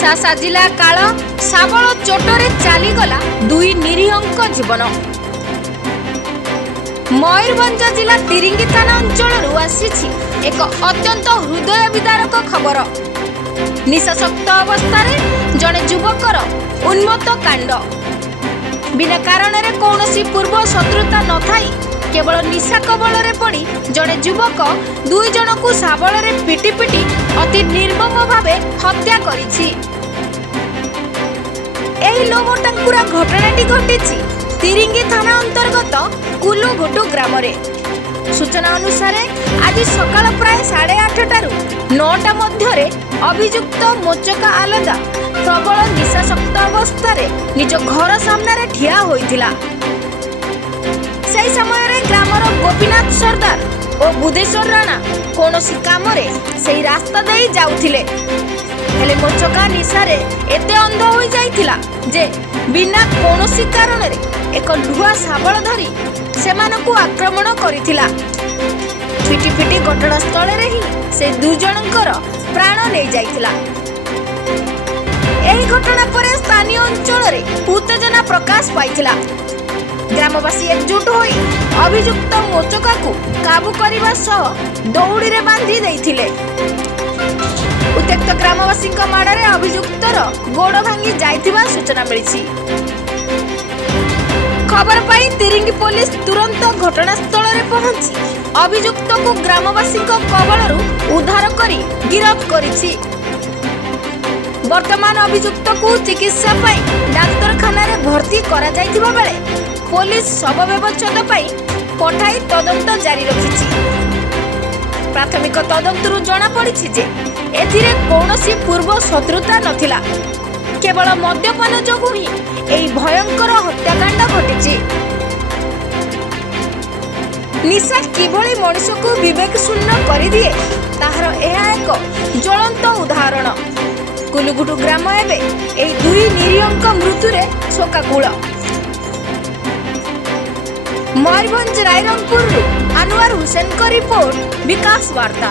निशा साजिला काल शाबल चोटरे चलीगला दुई निरीहंक जीवन। मयूरभंज जिला तिरिंगी थाना अंचल आसीछि एक अत्यंत हृदय विदारक खबर। निशाशक्त अवस्था जड़े युवकर उन्मत्त कांड। बिना कारण कौनसी पूर्व शत्रुता न थाई केवल निशा कबल पड़ी जड़े युवक दुई जन को शाबल पिटी पिटी अति निर्मम भावे हत्या करिछि। एही लोभ टांकुरा घटनाटी घटिछि तिरिंगी थाना अंतर्गत कुलुघुटु ग्राम रे। सूचना अनुसार आज सकाळ प्राय 8:30 रु 9टा मध्य अभियुक्त मोचका आलदा प्रबल निशाशक्त अवस्था निज घर सामने ठिया होइथिला। समय ग्रामर गोपीनाथ सरदार और बुधेश्वर राणा कौनसी काम से रास्ता दे जाउथिले। हेले मोचका निशारे एते अंध हो जाइथिला जे बिना कौनसी कारण एक लुहा शाबल धरी सेमानकु आक्रमण करिथिला। फिटी फिटी घटनास्थल रे ही से दुई जनकर प्राण नै जाइथिला। एही घटना परे स्थानीय अंचल रे उत्तेजना प्रकाश पाइथिला। ग्रामवासी एकजुट होई अभियुक्त मोचका को काबू करने सह दौड़ी रे बांधी देइथिले। उत्त्यक्त ग्रामवासी माड़े अभियुक्तर गोड़ भांगी जाइथिबा सूचना मिली। खबर पाई तिरिंगी पुलिस तुरंत घटनास्थल रे पहुंची अभियुक्त को ग्रामवासी कबलरू उद्धार करी गिरफ्त करिछि। वर्तमान अभियुक्त को चिकित्सा पाई डाक्तरखाना रे भर्ती करा जाइथिबा बेले पुलिस शव व्यवच्छेद पठाई तदंत जारी रखिछि। प्राथमिक तदंतरू जना पड़िछि जे एथिरे कौनसी पूर्व शत्रुता नथिला, केवल मद्यपान जोगु ही एही भयंकर हत्याकांड घटिछि। निशा किभଳି मनुष्यको विवेक शून्य करिदिए ताहार एहा एक ज्वलंत उदाहरण। कुलुघुटु ग्राम एबे एही दुई निरीहंक मृत्युरे शोकाकुल। मयूरभंज रायरंगपुर अनुवर हुसैन को रिपोर्ट बिकाश बार्ता।